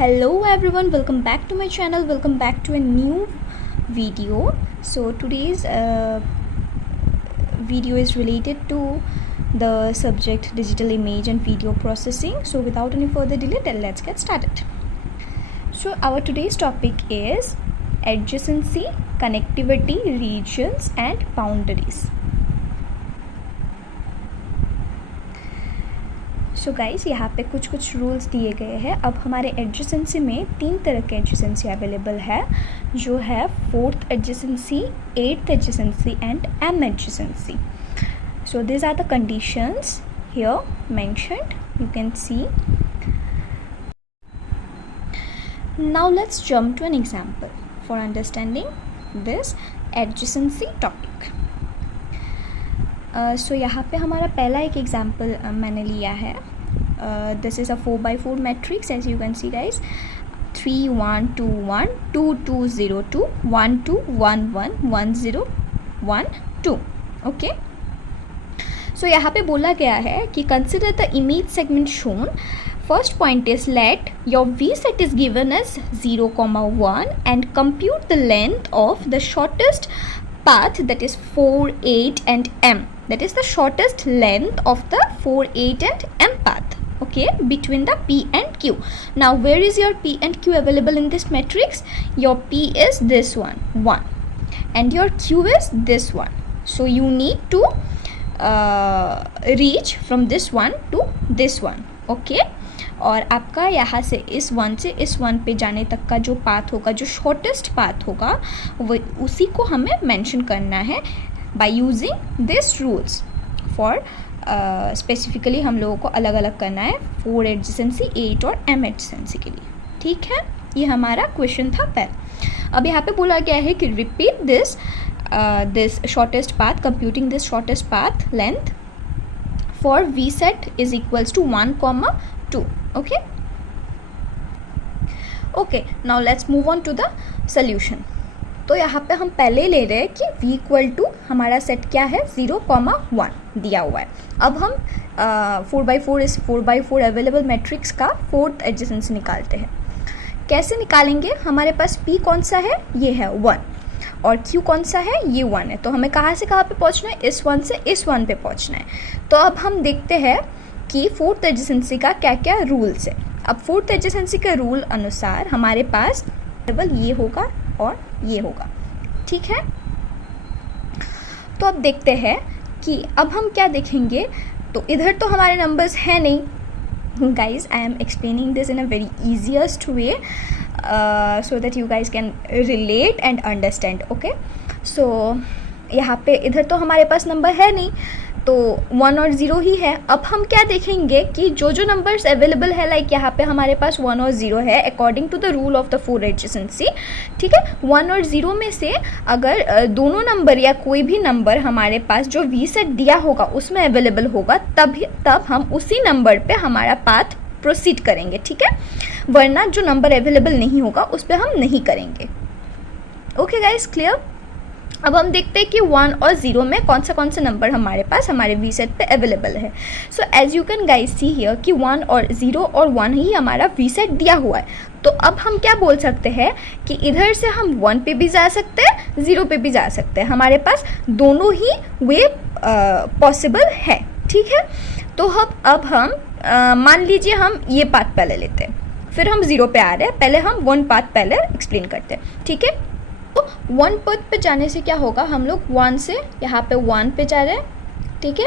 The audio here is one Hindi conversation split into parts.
Hello everyone, welcome back to my channel, welcome back to a new video. So today's video is related to the subject digital image and video processing. So without any further delay, then let's get started. So our today's topic is adjacency, connectivity, regions and boundaries. So guys यहाँ पे कुछ रूल्स दिए गए हैं. अब हमारे एडजेसेंसी में 3 तरह के एडजेसेंसी अवेलेबल है, जो है 4th adjacency, 8th adjacency and M adjacency. So this are the conditions here mentioned, you can see. Now let's jump to an example for understanding this adjacency topic. So यहाँ पे हमारा पहला एक एग्जाम्पल मैंने लिया है. This is a 4x4 matrix as you can see guys. 3 1 2 1 2 2 0 2 1 2 1 1 1 0 1 2. Okay, so यहाँ पे बोला गया है कि consider the image segment shown. First point is let your V set is given as 0, 1 and compute the length of the shortest path, that is 4, 8 and M. That is the shortest length of the 4, 8 and M path, okay, between the P and Q. Now where is your P and Q available in this matrix? Your P is this one, 1, and your Q is this one. So you need to reach from this one to this one, okay. और आपका यहाँ से इस 1 से इस 1 पे जाने तक का जो पाथ होगा, जो शॉर्टेस्ट पाथ होगा, वो उसी को हमें मेंशन करना है by using this rules. For specifically हम लोगों को अलग अलग करना है 4 एडजेसेंसी, 8 और M एडजेसेंसी के लिए. ठीक है, ये हमारा क्वेश्चन था पहले. अब यहाँ पे बोला गया है कि repeat this shortest path, computing this shortest path length for V set is equals to 1, 2. Okay, now let's move on to the solution. तो यहाँ पे हम पहले ले रहे हैं कि V इक्वल टू हमारा सेट क्या है, 0, 1 दिया हुआ है. अब हम 4x4 इस 4x4 अवेलेबल मैट्रिक्स का 4th एडजेसेंसी निकालते हैं. कैसे निकालेंगे? हमारे पास P कौन सा है, ये है 1, और Q कौन सा है, ये 1 है. तो हमें कहाँ से कहाँ पे पहुँचना है, इस 1 से इस 1 पे पहुँचना है. तो अब हम देखते हैं कि 4th एडजेसेंसी का क्या क्या रूल्स है. अब 4th एडजेसेंसी के रूल अनुसार हमारे पास केवल ये होगा और ये होगा. ठीक है, तो अब देखते हैं कि अब हम क्या देखेंगे. तो इधर तो हमारे नंबर्स हैं नहीं. Guys, I am explaining this in a very easiest way so that you guys can relate and understand. Okay, so यहाँ पे इधर तो हमारे पास नंबर है नहीं, तो 1 और 0 ही है. अब हम क्या देखेंगे कि जो जो नंबर्स अवेलेबल है, लाइक यहाँ पे हमारे पास 1 और 0 है according to the rule of the 4 adjacency. ठीक है, 1 और 0 में से अगर दोनों नंबर या कोई भी नंबर हमारे पास जो V सेट दिया होगा उसमें अवेलेबल होगा, तब हम उसी नंबर पे हमारा पाथ प्रोसीड करेंगे. ठीक है, वरना जो नंबर अवेलेबल नहीं होगा उस पर हम नहीं करेंगे. Okay guys, clear. अब हम देखते हैं कि 1 और 0 में कौन सा नंबर हमारे पास हमारे V सेट पे अवेलेबल है. So as you can guys see here कि 1 और 0 और 1 ही हमारा V सेट दिया हुआ है. तो अब हम क्या बोल सकते हैं कि इधर से हम 1 पे भी जा सकते हैं, 0 पे भी जा सकते हैं. हमारे पास दोनों ही वे पॉसिबल है. ठीक है, तो अब हम मान लीजिए हम ये पाथ पहले लेते हैं, फिर हम 0 पे आ रहे हैं. पहले हम 1 पाथ पहले एक्सप्लेन करते हैं. ठीक है, तो 1 पथ पे जाने से क्या होगा, हम लोग 1 से यहाँ पे 1 पे जा रहे हैं. ठीक है,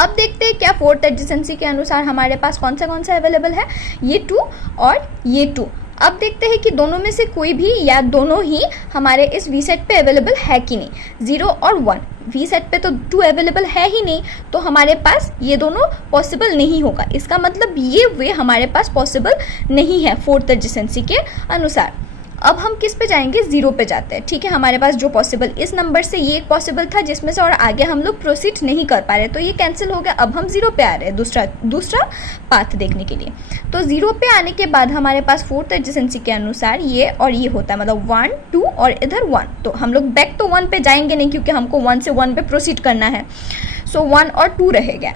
अब देखते हैं क्या 4th एडजेसेंसी के अनुसार हमारे पास कौन सा अवेलेबल है, ये 2 और ये 2. अब देखते हैं कि दोनों में से कोई भी या दोनों ही हमारे इस V सेट पे अवेलेबल है कि नहीं. 0 और 1 V सेट पे तो 2 अवेलेबल है ही नहीं, तो हमारे पास ये दोनों पॉसिबल नहीं होगा. इसका मतलब ये वे हमारे पास पॉसिबल नहीं है 4th एडजेसेंसी के अनुसार. अब हम किस पे जाएंगे, 0 पे जाते हैं. ठीक है, हमारे पास जो पॉसिबल इस नंबर से ये एक पॉसिबल था जिसमें से और आगे हम लोग प्रोसीड नहीं कर पा रहे, तो ये कैंसिल हो गया. अब हम 0 पे आ रहे हैं दूसरा पाथ देखने के लिए. तो 0 पे आने के बाद हमारे पास 4th एडजेसेंसी के अनुसार ये और ये होता है, मतलब 1 2 और इधर 1. तो हम लोग बैक तो 1 पे जाएंगे नहीं, क्योंकि हमको 1 से 1 पे प्रोसीड करना है. सो 1 और 2 रहेगा.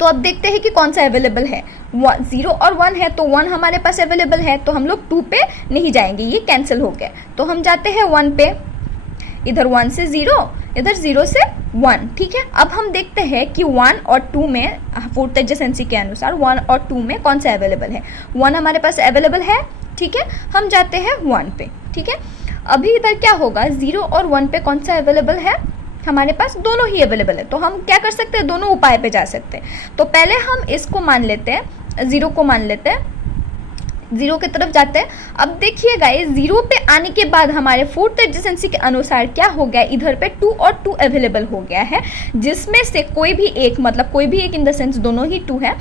तो अब देखते हैं कि कौन सा अवेलेबल है. 0 और 1 है तो 1 हमारे पास अवेलेबल है, तो हम लोग 2 पे नहीं जाएंगे, ये कैंसिल हो गया। तो हम जाते हैं 1 पे, इधर 1 से 0, इधर 0 से 1, ठीक है। अब हम देखते हैं कि 1 और 2 में फोर्थ एडजेसेंसी के अनुसार 1 और 2 में कौन सा अवेलेबल है। 1 हमारे पास अवेलेबल है, ठीक है, हम जाते हैं 1 पे, ठीक है। अभी इधर क्या होगा, 0 और 1 पे कौन सा अवेलेबल है, हमारे पास दोनों ही अवेलेबल है, तो हम क्या कर सकते हैं, दोनों उपाय पे जा सकते हैं। तो पहले हम इसको मान लेते हैं, 0 को मान लेते हैं, 0 की तरफ जाते हैं। अब देखिए गाइस, 0 पे आने के बाद हमारे फोर्थ एडजेसेंसी के अनुसार क्या हो गया, इधर पे 2 और 2 अवेलेबल हो गया है, जिसमें से कोई भी एक, मतलब कोई भी एक इन द सेंस दोनों ही 2 है,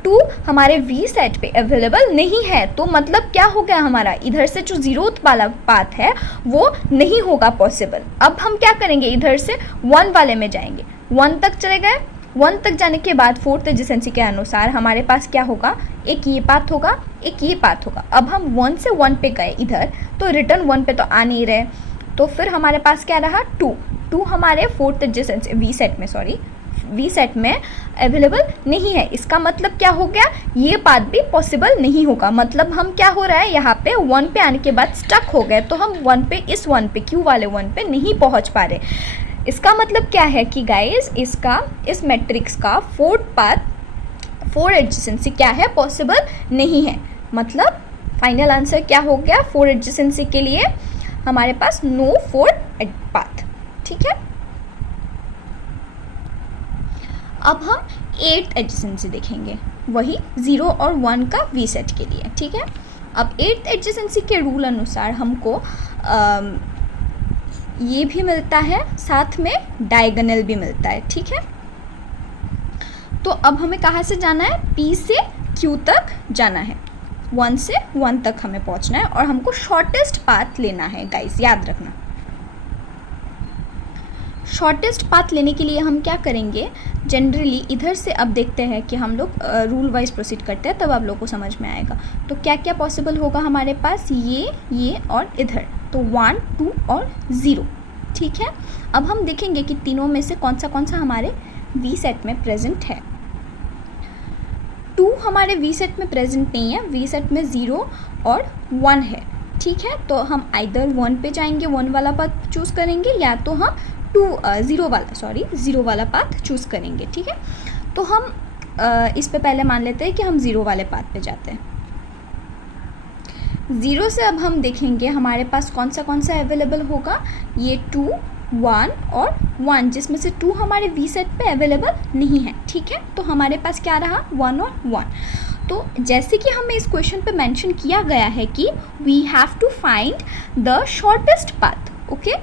2 हमारे वी सेट पे अवेलेबल नहीं है। तो मतलब क्या हो गया, हमारा इधर से जो 0th वाला पाथ है वो नहीं होगा पॉसिबल। अब हम क्या करेंगे, इधर से 1 वाले में जाएंगे, 1 तक चले गए। 1 तक जाने के बाद फोर्थ एडजेसेंसी के अनुसार हमारे पास क्या होगा, एक ये पाथ होगा, एक ये पाथ होगा। अब हम 1 से 1 पे गए इधर, तो रिटर्न 1 पे तो आ नहीं रहे, तो फिर हमारे पास क्या रहा, 2 हमारे फोर्थ एडजेसेंसी वी सेट में अवेलेबल नहीं है। इसका मतलब क्या हो गया, ये पाथ भी पॉसिबल नहीं होगा। मतलब हम क्या हो रहा है, यहाँ पे 1 पे आने के बाद स्टक हो गए, तो हम 1 पे, इस 1 पे, क्यू वाले 1 पे नहीं पहुँच पा रहे। इसका मतलब क्या है कि गाइस, इस मैट्रिक्स का फोर्थ पाथ, 4 एडजेसेंसी क्या है, पॉसिबल नहीं है। मतलब फाइनल आंसर क्या हो गया, 4 एडजेसेंसी के लिए हमारे पास नो फोर्थ पाथ, ठीक है। अब हम 8th एडजेसेंसी देखेंगे, वही 0 और 1 का वी सेट के लिए, ठीक है। अब 8th एडजेसेंसी के रूल अनुसार हमको ये भी मिलता है, साथ में डायगोनल भी मिलता है, ठीक है। तो अब हमें कहाँ से जाना है, P से Q तक जाना है, 1 से 1 तक हमें पहुँचना है, और हमको शॉर्टेस्ट पाथ लेना है गाइस, याद रखना। शॉर्टेस्ट पाथ लेने के लिए हम क्या करेंगे, जनरली इधर से अब देखते हैं कि हम लोग रूल वाइज प्रोसीड करते हैं, तब आप लोग को समझ में आएगा। तो क्या क्या पॉसिबल होगा हमारे पास, ये और इधर, तो 1, 2 और 0, ठीक है। अब हम देखेंगे कि तीनों में से कौन सा हमारे वी सेट में प्रेजेंट है। 2 हमारे वी सेट में प्रेजेंट नहीं है, वी सेट में 0 और 1 है, ठीक है। तो हम आइदर 1 पे जाएंगे, 1 वाला पाथ चूज करेंगे, या तो हम 0 वाला पाथ चूज करेंगे, ठीक है। तो हम इस पे पहले मान लेते हैं कि हम 0 वाले पाथ पे जाते हैं। 0 से अब हम देखेंगे हमारे पास कौन सा अवेलेबल होगा, ये 2, 1 और 1, जिसमें से 2 हमारे वी सेट पे अवेलेबल नहीं है, ठीक है। तो हमारे पास क्या रहा, 1 और 1। तो जैसे कि हमें इस क्वेश्चन पे मेंशन किया गया है कि we have to find the shortest path, okay,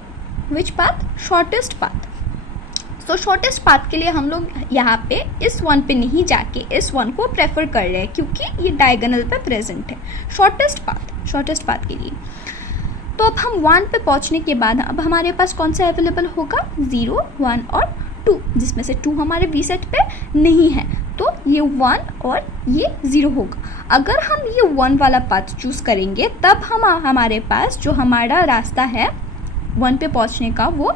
which path, shortest path. So shortest path के लिए हम लोग यहाँ पे इस 1 पे नहीं जाके इस 1 को प्रेफर कर रहे हैं, क्योंकि ये डायगोनल पे प्रेजेंट है। शॉर्टेस्ट पाथ के लिए तो अब हम 1 पे पहुँचने के बाद अब हमारे पास कौन सा अवेलेबल होगा, 0, 1 और 2, जिसमें से 2 हमारे वी सेट पे नहीं है, तो ये 1 और ये 0 होगा। अगर हम ये 1 वाला पाथ चूज़ करेंगे, तब हमारे पास जो हमारा रास्ता है 1 पे पहुँचने का, वो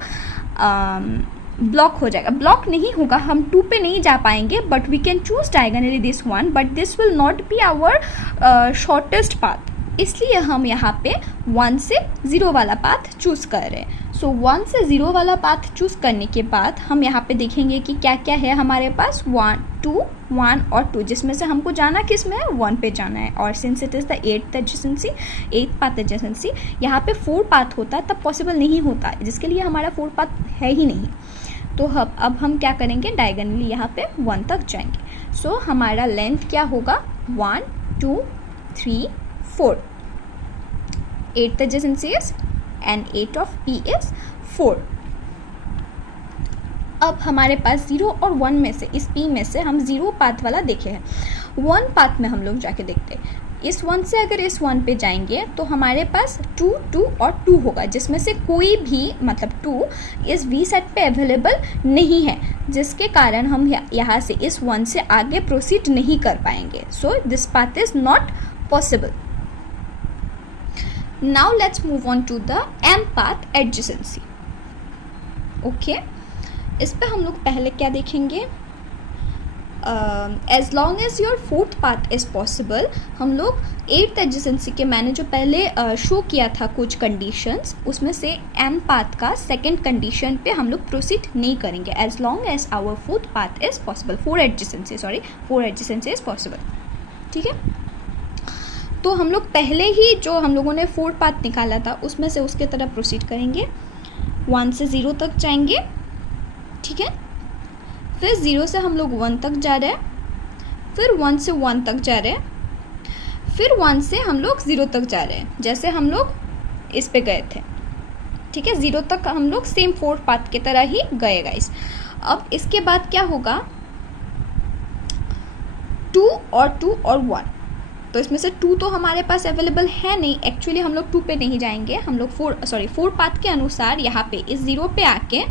ब्लॉक हो जाएगा। ब्लॉक नहीं होगा, हम 2 पे नहीं जा पाएंगे, but we can choose diagonally this 1, but this will not be our shortest path. इसलिए हम यहाँ पे 1 से 0 वाला पाथ चूज़ कर रहे हैं। सो 1 से 0 वाला पाथ चूज़ करने के बाद हम यहाँ पे देखेंगे कि क्या क्या है हमारे पास, 1, 2, 1 और 2, जिसमें से हमको जाना किस में है, 1 पे जाना है। और since it is the 8th path adjacency, यहाँ पे 4 पाथ होता है तब पॉसिबल नहीं होता, जिसके लिए हमारा 4 पाथ है ही नहीं। तो अब हम क्या करेंगे, डायगोनली यहाँ पे 1 तक जाएंगे। सो हमारा लेंथ क्या होगा, 1, 2, 3, 4। 8th adjacency is and 8 of P is 4। अब हमारे पास 0 और 1 में से, इस P में से हम 0 पाथ वाला देखे हैं। 1 पाथ में हम लोग जाके देखते हैं, इस 1 से अगर इस 1 पे जाएंगे तो हमारे पास 2, 2 और 2 होगा, जिसमें से कोई भी, मतलब 2 इस V सेट पे अवेलेबल नहीं है, जिसके कारण हम यहाँ से इस 1 से आगे प्रोसीड नहीं कर पाएंगे। So this path is not possible. Now let's move on to the M path adjacency। Okay, इस पे हम लोग पहले क्या देखेंगे, as long as your fourth path is possible, हम लोग 8th एडजेसेंसी के मैंने जो पहले शो किया था कुछ कंडीशंस, उसमें से एन पाथ का सेकंड कंडीशन पे हम लोग प्रोसीड नहीं करेंगे as long as our fourth path is possible, 4 adjacency is possible. ठीक है, तो हम लोग पहले ही जो हम लोगों ने फोर्थ पाथ निकाला था उसमें से उसके तरह प्रोसीड करेंगे, 1 से 0 तक जाएंगे। ठीक है, फिर 0 से हम लोग 1 तक जा रहे हैं, फिर 1 से 1 तक जा रहे हैं, फिर 1 से हम लोग 0 तक जा रहे हैं, जैसे हम लोग इस पे गए थे। ठीक है, 0 तक हम लोग सेम फोर्थ पाथ की तरह ही गए गाइस। अब इसके बाद क्या होगा, 2 और 2 और 1, तो इसमें से 2 तो हमारे पास अवेलेबल है नहीं, एक्चुअली हम लोग 2 पे नहीं जाएंगे, हम लोग 4 पाथ के अनुसार यहाँ पे इस 0 पे आके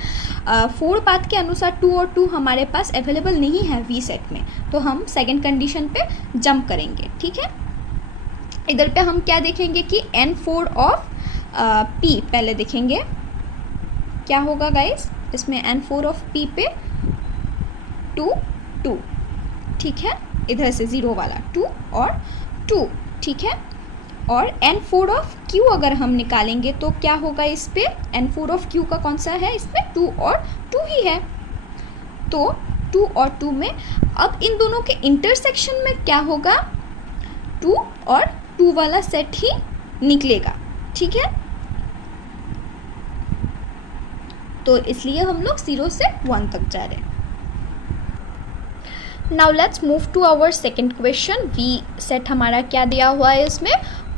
4 पाथ के अनुसार 2 और 2 हमारे पास अवेलेबल नहीं है वी सेट में, तो हम सेकंड कंडीशन पे जंप करेंगे। ठीक है, इधर पे हम क्या देखेंगे कि n4 ऑफ p पहले देखेंगे क्या होगा गाइस, इसमें n4 ऑफ p पे 2 2। ठीक है, इधर से 0 वाला 2 और 2। ठीक है, और n4 ऑफ q अगर हम निकालेंगे तो क्या होगा, इस पे n4 ऑफ q का कौन सा है, इसमें 2 और 2 ही है, तो 2 और 2 में अब इन दोनों के इंटरसेक्शन में क्या होगा, 2 और 2 वाला सेट ही निकलेगा। ठीक है, तो इसलिए हम लोग 0 से 1 तक जा रहे हैं। Now let's move to our second question. V set हमारा क्या दिया हुआ है, इसमें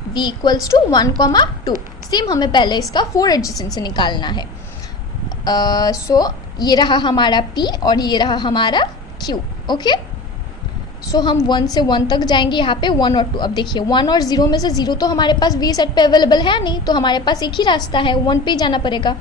v इक्वल्स टू 1,2। सेम हमें पहले इसका 4 एडजेसेंसी निकालना है। सो ये रहा हमारा p और ये रहा हमारा q। ओके, सो हम 1 से 1 तक जाएंगे, यहाँ पे 1 और 2। अब देखिए 1 और 0 में से 0 तो हमारे पास v सेट पे अवेलेबल है नहीं, तो हमारे पास एक ही रास्ता है, 1 पे जाना पड़ेगा।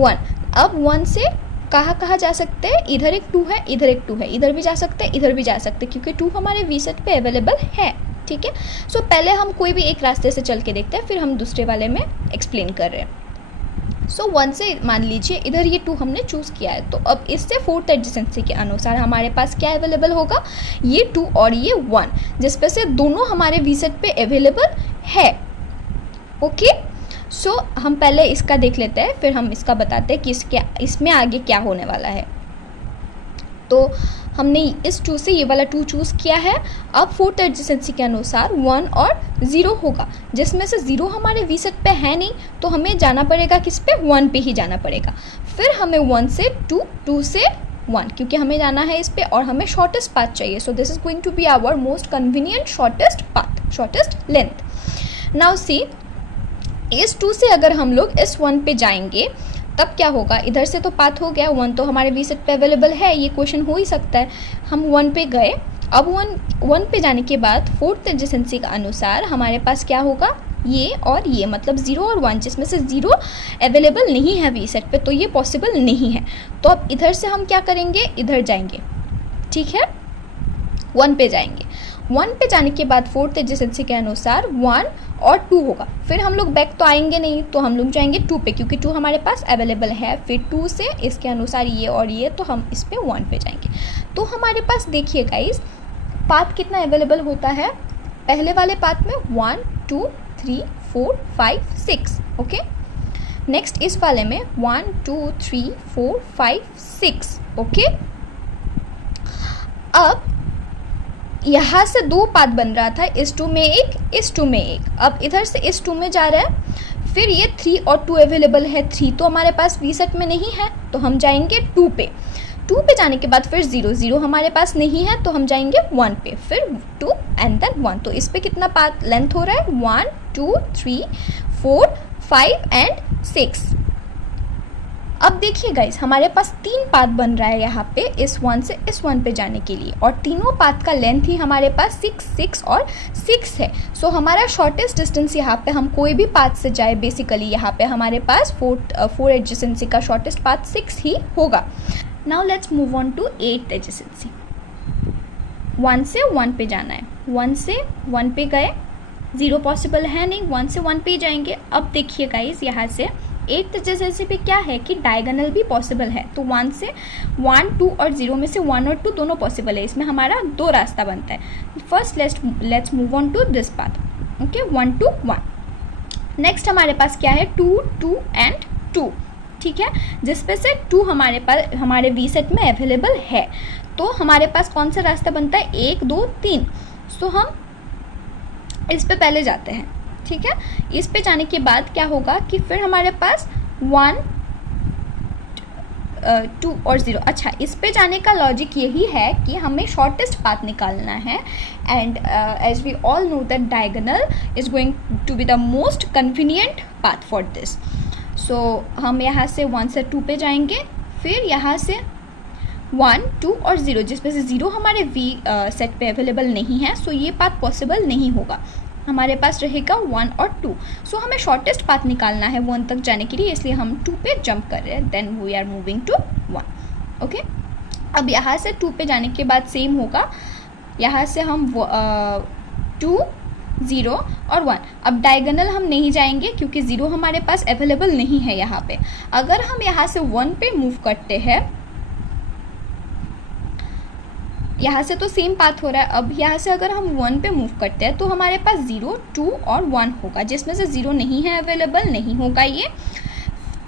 1, अब 1 से कहाँ जा सकते हैं, इधर एक 2 है, इधर एक 2 है, इधर भी जा सकते हैं, इधर भी जा सकते हैं, क्योंकि 2 हमारे वी सेट पे अवेलेबल है। ठीक है, सो पहले हम कोई भी एक रास्ते से चल के देखते हैं, फिर हम दूसरे वाले में एक्सप्लेन कर रहे हैं। सो 1 से मान लीजिए इधर ये 2 हमने चूज़ किया है, तो अब इससे फोर्थ एडजेसेंसी के अनुसार हमारे पास क्या अवेलेबल होगा, ये 2 और ये 1, जिस पे से दोनों हमारे वी सेट पे अवेलेबल है। ओके, सो हम पहले इसका देख लेते हैं, फिर हम इसका बताते हैं कि इसमें आगे क्या होने वाला है। तो हमने इस 2 से ये वाला 2 चूज़ किया है। अब फोर्थ एडजेसेंसी के अनुसार 1 और 0 होगा, जिसमें से 0 हमारे वी सेट पे है नहीं, तो हमें जाना पड़ेगा किस पे, 1 पे ही जाना पड़ेगा। फिर हमें 1 से 2, 2 से 1, क्योंकि हमें जाना है इस पे और हमें शॉर्टेस्ट पाथ चाहिए। So this is going to be our most convenient shortest path, shortest length. Now see, इस 2 से अगर हम लोग इस 1 पे जाएंगे तब क्या होगा, इधर से तो पाथ हो गया, 1 तो हमारे वी सेट पे अवेलेबल है, ये क्वेश्चन हो ही सकता है। हम 1 पे गए, अब 1 पे जाने के बाद फोर्थ एडजेसेंसी का अनुसार हमारे पास क्या होगा, ये और ये, मतलब 0 और 1, जिसमें से 0 अवेलेबल नहीं है वी सेट पे, तो ये पॉसिबल नहीं है। तो अब इधर से हम क्या करेंगे, इधर जाएंगे। ठीक है, 1 पे जाएंगे। 1 पे जाने के बाद फोर्थ एडजेसेंसी के अनुसार 1 और 2 होगा। फिर हम लोग बैक तो आएंगे नहीं, तो हम लोग जाएंगे 2 पे, क्योंकि 2 हमारे पास अवेलेबल है। फिर 2 से इसके अनुसार ये और ये, तो हम इस पे 1 पे जाएंगे। तो हमारे पास देखिए गाइस, पाथ कितना अवेलेबल होता है, पहले वाले पाथ में 1 2 3 4 5 6। ओके, नेक्स्ट इस वाले में 1 2 3 4 5 6। ओके, अब यहाँ से 2 पाथ बन रहा था, इस 2 में एक, इस 2 में एक। अब इधर से इस 2 में जा रहा है, फिर ये 3 और 2 अवेलेबल है। 3 तो हमारे पास वी सेट में नहीं है, तो हम जाएंगे 2 पे। 2 पे जाने के बाद फिर 0 0 हमारे पास नहीं है, तो हम जाएंगे 1 पे, फिर 2 एंड देन 1। तो इस पे कितना पाथ लेंथ हो रहा है, 1 2 3 4 5 एंड 6। अब देखिए गाइस, हमारे पास 3 पाथ बन रहा है यहाँ पे, इस 1 से इस 1 पे जाने के लिए, और तीनों पाथ का लेंथ ही हमारे पास 6 6 और 6 है। सो हमारा शॉर्टेस्ट डिस्टेंस यहाँ पे हम कोई भी पाथ से जाए, बेसिकली यहाँ पे हमारे पास 4 एडजेसेंसी का शॉर्टेस्ट पाथ 6 ही होगा। Now let's move on to 8th adjacency. 1 से 1 पे जाना है, 1 से 1 पे गए, 0 पॉसिबल है नहीं, 1 से 1 पे ही जाएंगे। अब देखिए गाइस, यहाँ से एट्थ एडजेसेंसी पे क्या है कि डायगोनल भी पॉसिबल है, तो 1 से 1 2 और 0 में से 1 और 2 दोनों पॉसिबल है, इसमें हमारा 2 रास्ता बनता है। First let's move on to this path, okay, 1 2 1। Next हमारे पास क्या है 2 2 एंड 2, ठीक है, जिसपे से 2 हमारे पास हमारे वी सेट में अवेलेबल है। तो हमारे पास कौन सा रास्ता बनता है 1 2 3, सो हम इस पे पहले जाते हैं, ठीक है। इस पे जाने के बाद क्या होगा कि फिर हमारे पास 1 2 और 0। अच्छा, इस पे जाने का लॉजिक यही है कि हमें शॉर्टेस्ट पाथ निकालना है, and as we all know that diagonal is going to be the most convenient path for this. So हम यहाँ से 1 से 2 पे जाएंगे, फिर यहाँ से 1 2 और 0, जिसमें से 0 हमारे वी सेट पे अवेलेबल नहीं है, सो ये पाथ पॉसिबल नहीं होगा, हमारे पास रहेगा 1 और 2। सो हमें शॉर्टेस्ट पाथ निकालना है 1 तक जाने के लिए, इसलिए हम 2 पे जंप कर रहे हैं, then we are moving to 1, okay. अब यहाँ से 2 पे जाने के बाद सेम होगा, यहाँ से हम 2 0 और 1। अब डायगोनल हम नहीं जाएंगे क्योंकि 0 हमारे पास अवेलेबल नहीं है यहाँ पे। अगर हम यहाँ से 1 पे मूव करते हैं, यहाँ से तो सेम पाथ हो रहा है, अब यहाँ से अगर हम 1 पे मूव करते हैं तो हमारे पास 0 2 और 1 होगा, जिसमें से 0 नहीं है अवेलेबल, नहीं होगा ये।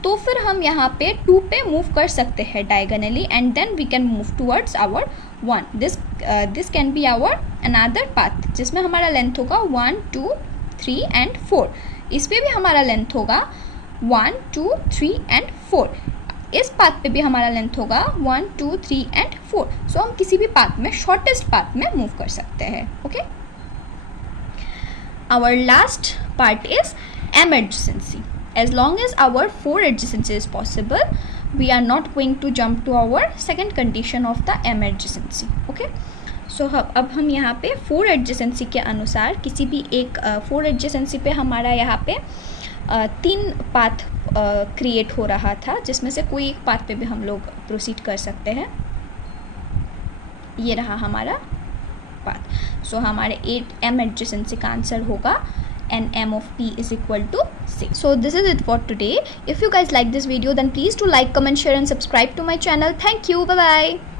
तो फिर हम यहाँ पे 2 पे मूव कर सकते हैं diagonally, and then we can move towards our 1। This can be our another path, जिसमें हमारा लेंथ होगा 1 2 3 एंड 4। इस पे भी हमारा लेंथ होगा 1 2 3 एंड 4। इस पाथ पे भी हमारा लेंथ होगा 1 2 3 एंड 4। सो हम किसी भी पाथ में, शॉर्टेस्ट पाथ में मूव कर सकते हैं, okay. Our last part is M adjacency. As long as our 4 adjacency is possible, we are not going to jump to our second condition of the M adjacency, okay. सो अब हम यहाँ पे 4 एडजेसेंसी के अनुसार किसी भी एक 4 एडजेसेंसी पे हमारा यहाँ पे 3 पाथ क्रिएट हो रहा था, जिसमें से कोई एक पाथ पे भी हम लोग प्रोसीड कर सकते हैं। ये रहा हमारा पाथ। सो हमारे 8 M एडजेसेंसी का आंसर होगा and M of P is equal to 6. So this is it for today. If you guys like this video, then please do like, comment, share and subscribe to my channel. Thank you. Bye bye.